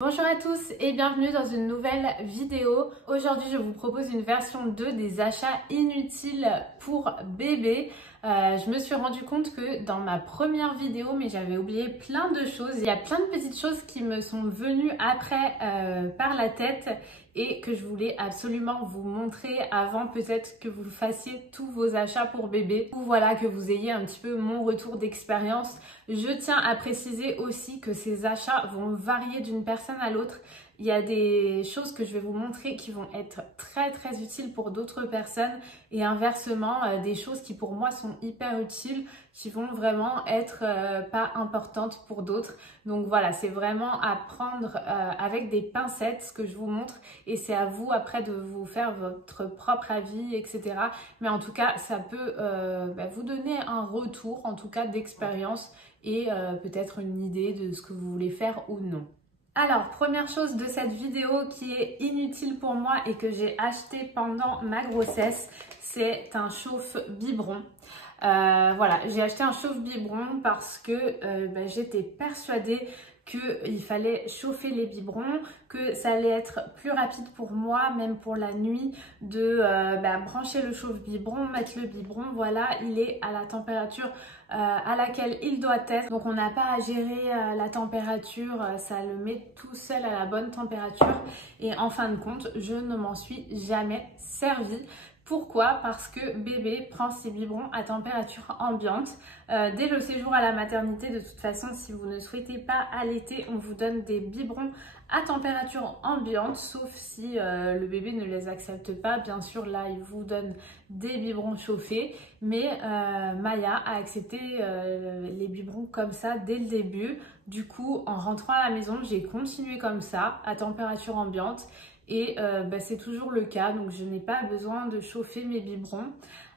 Bonjour à tous et bienvenue dans une nouvelle vidéo. Aujourd'hui je vous propose une version 2 des achats inutiles pour bébé. Je me suis rendu compte que dans ma première vidéo, mais j'avais oublié plein de choses. Il y a plein de petites choses qui me sont venues après par la tête et que je voulais absolument vous montrer avant peut-être que vous fassiez tous vos achats pour bébé. Ou voilà, que vous ayez un petit peu mon retour d'expérience. Je tiens à préciser aussi que ces achats vont varier d'une personne à l'autre. Il y a des choses que je vais vous montrer qui vont être très utiles pour d'autres personnes et inversement des choses qui pour moi sont hyper utiles qui vont vraiment être pas importantes pour d'autres. Donc voilà, c'est vraiment à prendre avec des pincettes ce que je vous montre et c'est à vous après de vous faire votre propre avis, etc. Mais en tout cas, ça peut vous donner un retour en tout cas d'expérience et peut-être une idée de ce que vous voulez faire ou non. Alors, première chose de cette vidéo qui est inutile pour moi et que j'ai acheté pendant ma grossesse, c'est un chauffe-biberon. Voilà, j'ai acheté un chauffe-biberon parce que j'étais persuadée qu'il fallait chauffer les biberons, que ça allait être plus rapide pour moi, même pour la nuit, de brancher le chauffe-biberon, mettre le biberon, voilà, il est à la température à laquelle il doit être. Donc on n'a pas à gérer la température, ça le met tout seul à la bonne température. Et en fin de compte, je ne m'en suis jamais servie. Pourquoi? Parce que bébé prend ses biberons à température ambiante. Dès le séjour à la maternité, de toute façon, si vous ne souhaitez pas allaiter, on vous donne des biberons à température ambiante, sauf si le bébé ne les accepte pas. Bien sûr, là, il vous donne des biberons chauffés. Mais Maya a accepté les biberons comme ça dès le début. Du coup, en rentrant à la maison, j'ai continué comme ça, à température ambiante. Et c'est toujours le cas, donc je n'ai pas besoin de chauffer mes biberons.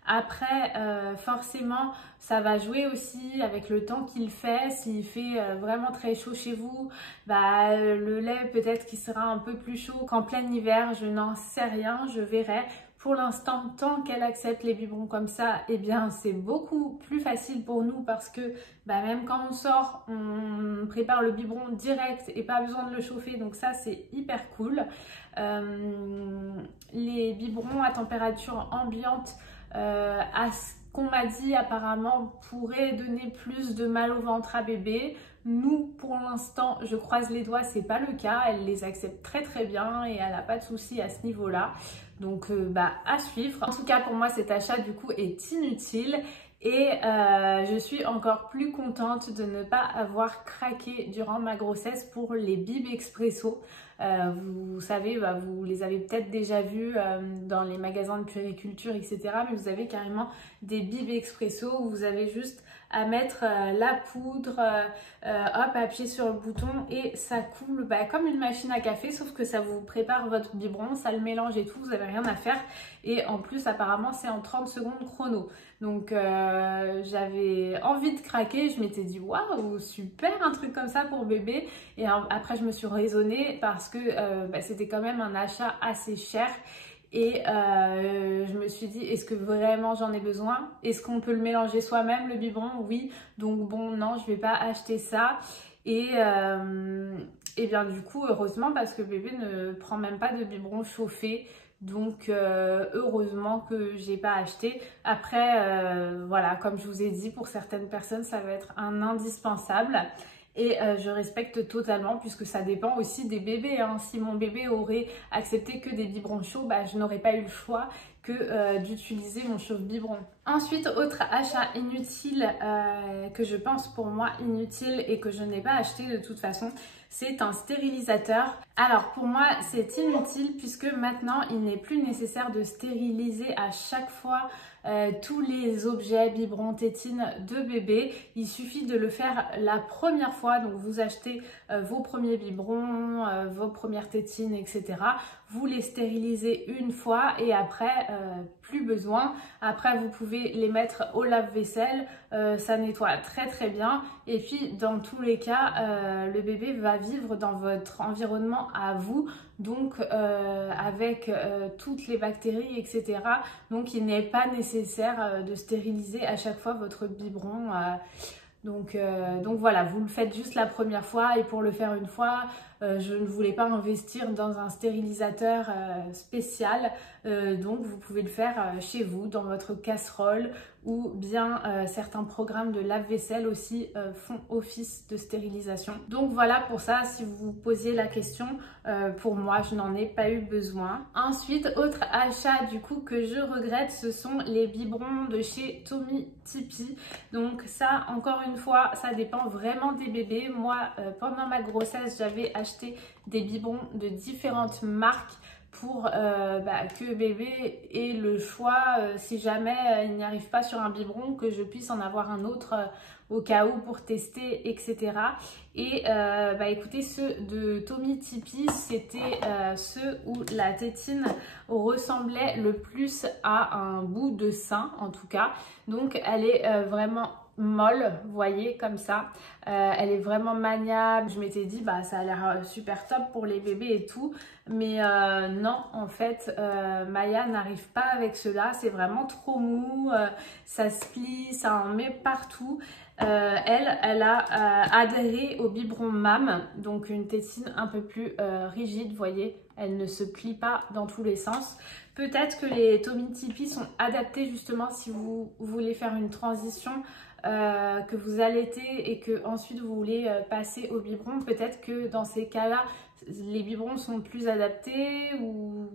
Après, forcément, ça va jouer aussi avec le temps qu'il fait. S'il fait vraiment très chaud chez vous, le lait peut-être qu'il sera un peu plus chaud qu'en plein hiver. Je n'en sais rien, je verrai. Pour l'instant, tant qu'elle accepte les biberons comme ça, eh bien c'est beaucoup plus facile pour nous parce que même quand on sort, on prépare le biberon direct et pas besoin de le chauffer. Donc ça, c'est hyper cool. Les biberons à température ambiante, à ce qu'on m'a dit apparemment, pourraient donner plus de mal au ventre à bébé. Nous, pour l'instant, je croise les doigts, c'est pas le cas. Elle les accepte très bien et elle n'a pas de souci à ce niveau-là. Donc, à suivre. En tout cas, pour moi, cet achat, du coup, est inutile. Et je suis encore plus contente de ne pas avoir craqué durant ma grossesse pour les bibs expresso. Vous savez, vous les avez peut-être déjà vus dans les magasins de puériculture, etc. Mais vous avez carrément des bibs expresso où vous avez juste à mettre la poudre, hop, appuyer sur le bouton et ça coule comme une machine à café, sauf que ça vous prépare votre biberon, ça le mélange et tout, vous n'avez rien à faire. Et en plus, apparemment, c'est en 30 secondes chrono. Donc, j'avais envie de craquer. Je m'étais dit, waouh, super, un truc comme ça pour bébé. Et après, je me suis raisonnée parce que c'était quand même un achat assez cher. Et je me suis dit, est-ce que vraiment j'en ai besoin? Est-ce qu'on peut le mélanger soi-même, le biberon? Oui. Donc bon, non, je vais pas acheter ça. Et bien du coup, heureusement, parce que bébé ne prend même pas de biberon chauffé. Donc heureusement que j'ai pas acheté. Après, voilà, comme je vous ai dit, pour certaines personnes, ça va être un indispensable. Et je respecte totalement puisque ça dépend aussi des bébés. Hein. Si mon bébé aurait accepté que des biberons chauds, je n'aurais pas eu le choix que d'utiliser mon chauffe-biberon. Ensuite, autre achat inutile que je pense pour moi inutile et que je n'ai pas acheté de toute façon, c'est un stérilisateur. Alors pour moi, c'est inutile puisque maintenant, il n'est plus nécessaire de stériliser à chaque fois tous les objets biberons, tétines de bébé. Il suffit de le faire la première fois. Donc vous achetez vos premiers biberons, vos premières tétines, etc. Vous les stérilisez une fois et après, plus besoin. Après, vous pouvez les mettre au lave-vaisselle. Ça nettoie très bien. Et puis, dans tous les cas, le bébé va vivre dans votre environnement à vous. Donc, avec toutes les bactéries, etc. Donc, il n'est pas nécessaire de stériliser à chaque fois votre biberon. Donc voilà, vous le faites juste la première fois et pour le faire une fois, je ne voulais pas investir dans un stérilisateur spécial, donc vous pouvez le faire chez vous, dans votre casserole, ou bien certains programmes de lave-vaisselle aussi font office de stérilisation. Donc voilà pour ça, si vous vous posiez la question, pour moi je n'en ai pas eu besoin. Ensuite, autre achat du coup que je regrette, ce sont les biberons de chez Tommee Tippee. Donc ça, encore une fois, ça dépend vraiment des bébés. Moi, pendant ma grossesse, j'avais acheté des biberons de différentes marques pour que bébé ait le choix, si jamais il n'y arrive pas sur un biberon, que je puisse en avoir un autre au cas où pour tester, etc. Et écoutez, ceux de Tommee Tippee, c'était ceux où la tétine ressemblait le plus à un bout de sein, en tout cas. Donc elle est vraiment molle, vous voyez, comme ça. Elle est vraiment maniable. Je m'étais dit, ça a l'air super top pour les bébés et tout. Mais non, en fait, Maya n'arrive pas avec cela. C'est vraiment trop mou. Ça se plie, ça en met partout. Elle a adhéré au biberon MAM, donc une tétine un peu plus rigide, vous voyez. Elle ne se plie pas dans tous les sens. Peut-être que les Tommee Tippee sont adaptés justement si vous voulez faire une transition, que vous allaitez et que ensuite vous voulez passer au biberon. Peut-être que dans ces cas-là, les biberons sont plus adaptés, ou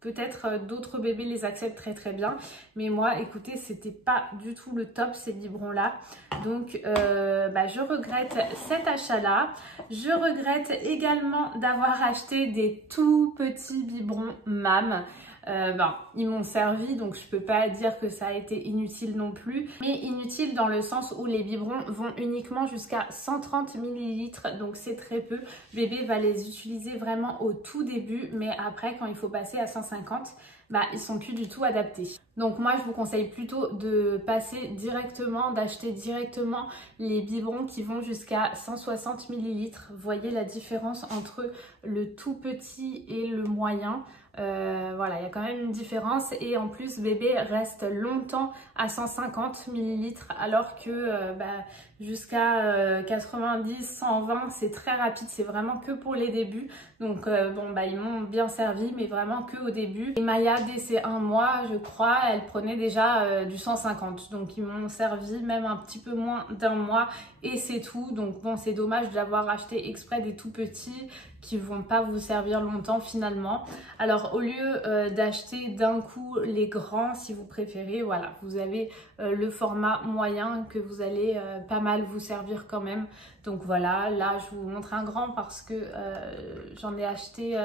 peut-être d'autres bébés les acceptent très très bien. Mais moi, écoutez, c'était pas du tout le top ces biberons-là. Donc, je regrette cet achat-là. Je regrette également d'avoir acheté des tout petits biberons MAM. Ils m'ont servi, donc je peux pas dire que ça a été inutile non plus, mais inutile dans le sens où les biberons vont uniquement jusqu'à 130 ml, donc c'est très peu. Bébé va les utiliser vraiment au tout début, mais après quand il faut passer à 150, ils sont plus du tout adaptés. Donc moi je vous conseille plutôt de passer directement, d'acheter directement les biberons qui vont jusqu'à 160 ml. Voyez la différence entre le tout petit et le moyen. Voilà, il y a quand même une différence, et en plus bébé reste longtemps à 150 ml alors que jusqu'à 90, 120 c'est très rapide, c'est vraiment que pour les débuts. Donc ils m'ont bien servi, mais vraiment que au début. Et Maya, dès ses 1 mois je crois, elle prenait déjà du 150, donc ils m'ont servi même un petit peu moins d'1 mois et c'est tout. Donc bon, c'est dommage d'avoir acheté exprès des tout petits qui vont pas vous servir longtemps finalement. Alors au lieu d'acheter d'un coup les grands, si vous préférez, voilà, vous avez le format moyen que vous allez pas mal vous servir quand même. Donc voilà, là je vous montre un grand parce que j'en ai acheté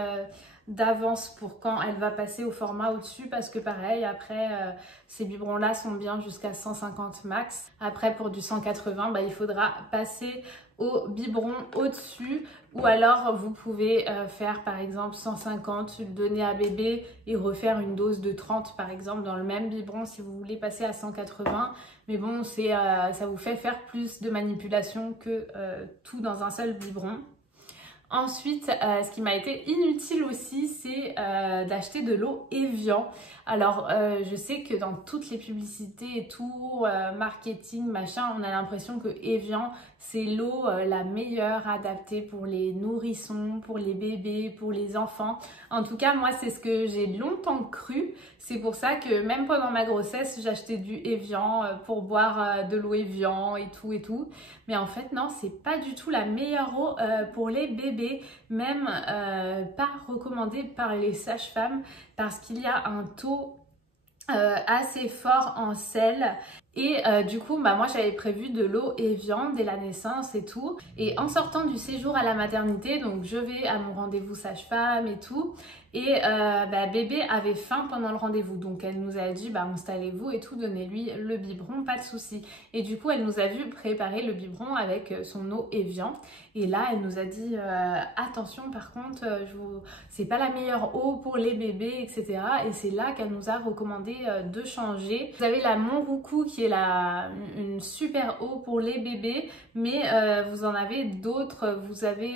d'avance pour quand elle va passer au format au-dessus, parce que pareil, après ces biberons là sont bien jusqu'à 150 max. Après pour du 180, il faudra passer au biberon au-dessus, ou alors vous pouvez faire par exemple 150, le donner à bébé et refaire une dose de 30 par exemple dans le même biberon si vous voulez passer à 180. Mais bon, ça vous fait faire plus de manipulation que tout dans un seul biberon. Ensuite, ce qui m'a été inutile aussi, c'est d'acheter de l'eau Evian. Alors, je sais que dans toutes les publicités et tout, marketing, machin, on a l'impression que Evian, c'est l'eau la meilleure adaptée pour les nourrissons, pour les bébés, pour les enfants. En tout cas, moi, c'est ce que j'ai longtemps cru. C'est pour ça que même pendant ma grossesse, j'achetais du Evian pour boire de l'eau Evian et tout et tout. Mais en fait, non, c'est pas du tout la meilleure eau pour les bébés, même pas recommandée par les sages-femmes, parce qu'il y a un taux assez fort en sel. Et du coup, moi j'avais prévu de l'eau Evian dès la naissance et tout. Et en sortant du séjour à la maternité, donc je vais à mon rendez-vous sage-femme et tout. Et bébé avait faim pendant le rendez-vous. Donc elle nous a dit, installez-vous et tout, donnez-lui le biberon, pas de souci. Et du coup, elle nous a vu préparer le biberon avec son eau Evian. Et là, elle nous a dit, attention par contre, c'est pas la meilleure eau pour les bébés, etc. Et c'est là qu'elle nous a recommandé de changer. Vous avez la Monroucou qui qui est une super eau pour les bébés, mais vous en avez d'autres. Vous avez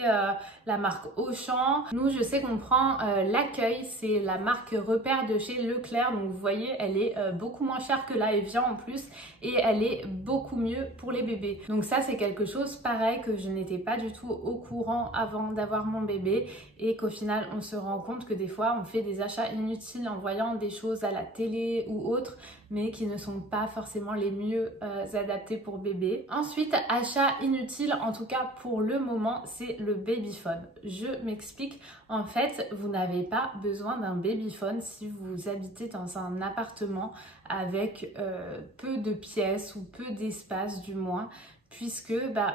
la marque Auchan. Nous, je sais qu'on prend l'Accueil, c'est la marque repère de chez Leclerc. Donc vous voyez, elle est beaucoup moins chère que la Evian en plus, et elle est beaucoup mieux pour les bébés. Donc ça, c'est quelque chose pareil que je n'étais pas du tout au courant avant d'avoir mon bébé, et qu'au final, on se rend compte que des fois, on fait des achats inutiles en voyant des choses à la télé ou autres, mais qui ne sont pas forcément les mieux adaptés pour bébé. Ensuite, achat inutile, en tout cas pour le moment, c'est le babyphone. Je m'explique. En fait, vous n'avez pas besoin d'un babyphone si vous habitez dans un appartement avec peu de pièces ou peu d'espace du moins, puisque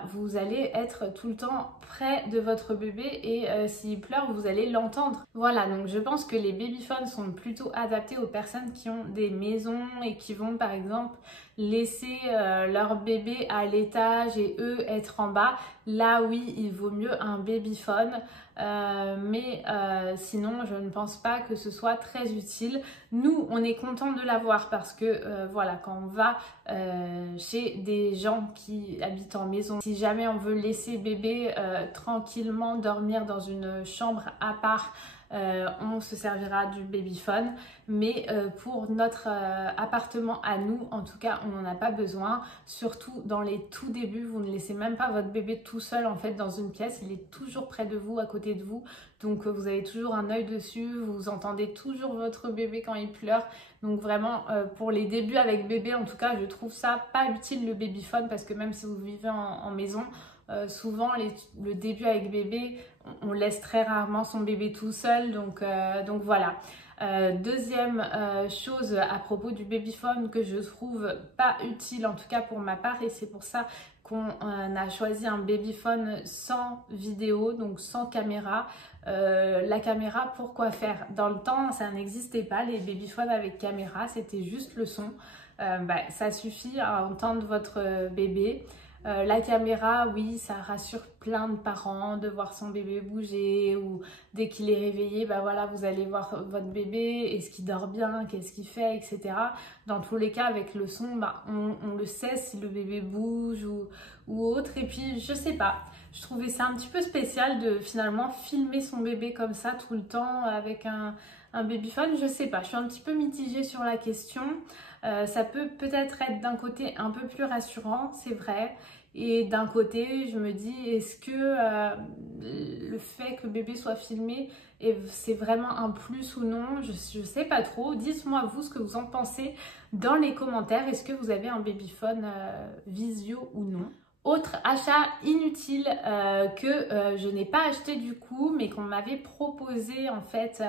vous allez être tout le temps près de votre bébé et s'il pleure, vous allez l'entendre. Voilà, donc je pense que les babyphones sont plutôt adaptés aux personnes qui ont des maisons et qui vont par exemple laisser leur bébé à l'étage et eux être en bas. Là oui, il vaut mieux un babyphone, mais sinon je ne pense pas que ce soit très utile. Nous, on est content de l'avoir parce que voilà, quand on va chez des gens qui habitent en maison, si jamais on veut laisser bébé tranquillement dormir dans une chambre à part, on se servira du babyphone, mais pour notre appartement à nous, en tout cas, on n'en a pas besoin. Surtout dans les tout débuts, vous ne laissez même pas votre bébé tout seul en fait dans une pièce, il est toujours près de vous, à côté de vous, donc vous avez toujours un œil dessus, vous entendez toujours votre bébé quand il pleure. Donc vraiment, pour les débuts avec bébé, en tout cas, je trouve ça pas utile le babyphone, parce que même si vous vivez en maison, souvent le début avec bébé, on laisse très rarement son bébé tout seul, donc voilà. Deuxième chose à propos du babyphone que je trouve pas utile, en tout cas pour ma part, et c'est pour ça qu'on a choisi un babyphone sans vidéo, donc sans caméra. La caméra, pourquoi faire? Dans le temps, ça n'existait pas, les babyphones avec caméra, c'était juste le son. Ça suffit à entendre votre bébé. La caméra, oui, ça rassure plein de parents de voir son bébé bouger, ou dès qu'il est réveillé, voilà, vous allez voir votre bébé, est-ce qu'il dort bien, qu'est-ce qu'il fait, etc. Dans tous les cas, avec le son, on le sait si le bébé bouge ou autre. Et puis, je sais pas, je trouvais ça un petit peu spécial de finalement filmer son bébé comme ça tout le temps avec un babyphone. Je sais pas, je suis un petit peu mitigée sur la question. Ça peut peut-être être d'un côté un peu plus rassurant, c'est vrai, et d'un côté je me dis, est-ce que le fait que le bébé soit filmé, c'est vraiment un plus ou non? Je sais pas trop. Dites-moi vous ce que vous en pensez dans les commentaires. Est-ce que vous avez un babyphone visio ou non? Autre achat inutile que je n'ai pas acheté du coup, mais qu'on m'avait proposé en fait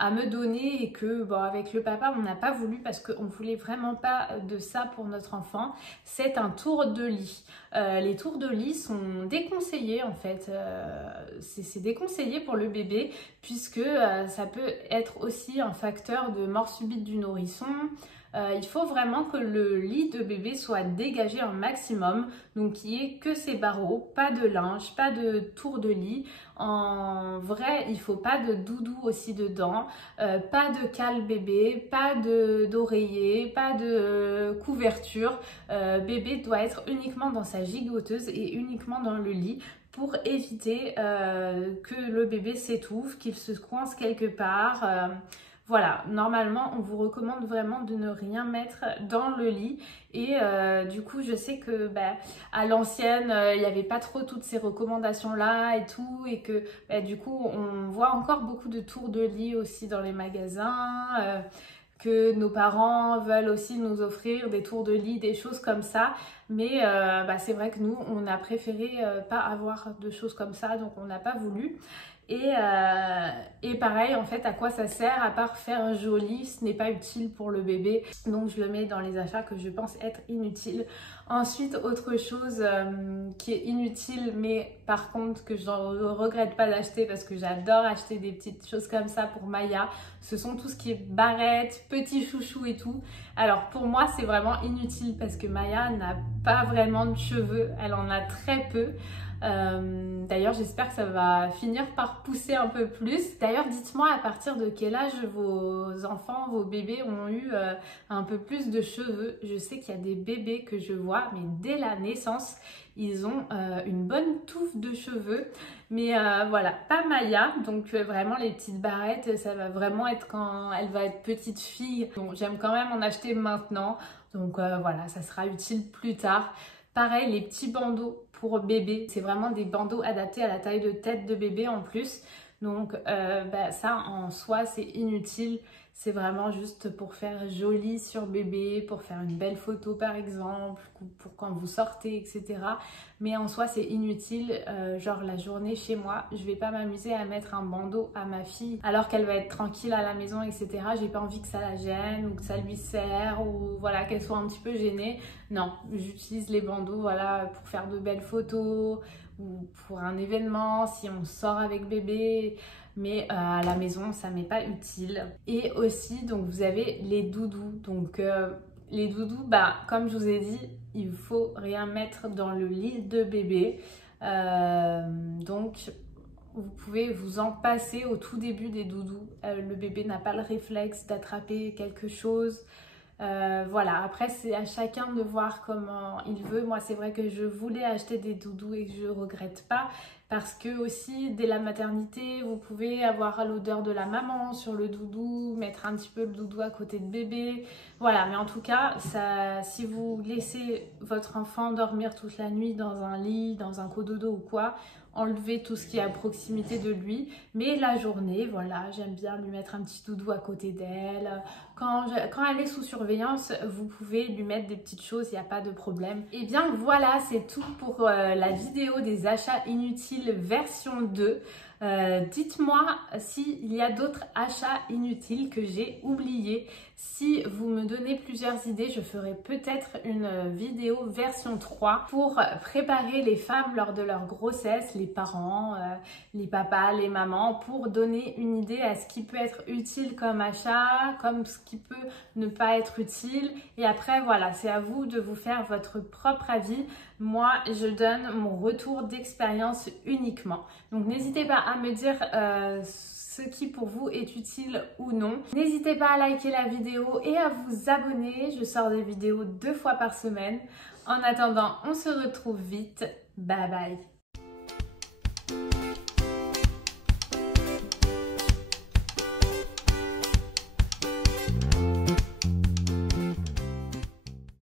à me donner, et que avec le papa on n'a pas voulu parce qu'on ne voulait vraiment pas de ça pour notre enfant. C'est un tour de lit. Les tours de lit sont déconseillés en fait. C'est déconseillé pour le bébé, puisque ça peut être aussi un facteur de mort subite du nourrisson. Il faut vraiment que le lit de bébé soit dégagé un maximum, donc qu'il n'y ait que ses barreaux, pas de linge, pas de tour de lit. En vrai, il ne faut pas de doudou aussi dedans, pas de cale bébé, pas d'oreiller, pas de couverture. Bébé doit être uniquement dans sa gigoteuse et uniquement dans le lit, pour éviter que le bébé s'étouffe, qu'il se coince quelque part. Voilà, normalement, on vous recommande vraiment de ne rien mettre dans le lit. Et du coup, je sais que à l'ancienne, il n'y avait pas trop toutes ces recommandations-là et tout. Et que du coup, on voit encore beaucoup de tours de lit aussi dans les magasins. Que nos parents veulent aussi nous offrir des tours de lit, des choses comme ça. Mais c'est vrai que nous, on a préféré pas avoir de choses comme ça, donc on n'a pas voulu. Et pareil, en fait, à quoi ça sert à part faire joli? Ce n'est pas utile pour le bébé, donc je le mets dans les achats que je pense être inutiles. Ensuite, autre chose qui est inutile, mais par contre que je ne regrette pas d'acheter parce que j'adore acheter des petites choses comme ça pour Maya, ce sont tout ce qui est barrettes, petits chouchous et tout. Alors pour moi, c'est vraiment inutile parce que Maya n'a pas vraiment de cheveux, elle en a très peu. D'ailleurs, j'espère que ça va finir par pousser un peu plus. D'ailleurs, dites-moi à partir de quel âge vos enfants, vos bébés ont eu un peu plus de cheveux. Je sais qu'il y a des bébés que je vois, mais dès la naissance, ils ont une bonne touffe de cheveux. Mais voilà, pas Maya, donc vraiment les petites barrettes, ça va vraiment être quand elle va être petite fille. Donc j'aime quand même en acheter maintenant, donc voilà, ça sera utile plus tard. Pareil, les petits bandeaux pour bébé, c'est vraiment des bandeaux adaptés à la taille de tête de bébé en plus. Donc ça en soi c'est inutile, c'est vraiment juste pour faire joli sur bébé, pour faire une belle photo par exemple, pour quand vous sortez, etc. Mais en soi c'est inutile, genre la journée chez moi, je vais pas m'amuser à mettre un bandeau à ma fille alors qu'elle va être tranquille à la maison, etc. J'ai pas envie que ça la gêne ou que ça lui serre ou voilà qu'elle soit un petit peu gênée. Non, j'utilise les bandeaux voilà pour faire de belles photos ou pour un événement, si on sort avec bébé, mais à la maison ça m'est pas utile. Et aussi donc vous avez les doudous, donc les doudous, comme je vous ai dit, il faut rien mettre dans le lit de bébé, donc vous pouvez vous en passer au tout début des doudous. Le bébé n'a pas le réflexe d'attraper quelque chose. Voilà, après c'est à chacun de voir comment il veut. Moi c'est vrai que je voulais acheter des doudous et que je regrette pas parce que aussi dès la maternité vous pouvez avoir l'odeur de la maman sur le doudou, mettre un petit peu le doudou à côté de bébé, voilà. Mais en tout cas ça, si vous laissez votre enfant dormir toute la nuit dans un lit, dans un cododo ou quoi, enlever tout ce qui est à proximité de lui, mais la journée, voilà, j'aime bien lui mettre un petit doudou à côté d'elle. Quand elle est sous surveillance, vous pouvez lui mettre des petites choses, il n'y a pas de problème. Et bien voilà, c'est tout pour la vidéo des achats inutiles version 2. Dites-moi s'il y a d'autres achats inutiles que j'ai oubliés. Si vous me donnez plusieurs idées, je ferai peut-être une vidéo version 3 pour préparer les femmes lors de leur grossesse, les parents, les papas, les mamans, pour donner une idée à ce qui peut être utile comme achat, comme ce qui peut ne pas être utile. Et après, voilà, c'est à vous de vous faire votre propre avis. Moi, je donne mon retour d'expérience uniquement. Donc, n'hésitez pas à me dire ce qui pour vous est utile ou non. N'hésitez pas à liker la vidéo et à vous abonner. Je sors des vidéos 2 fois par semaine. En attendant, on se retrouve vite. Bye bye.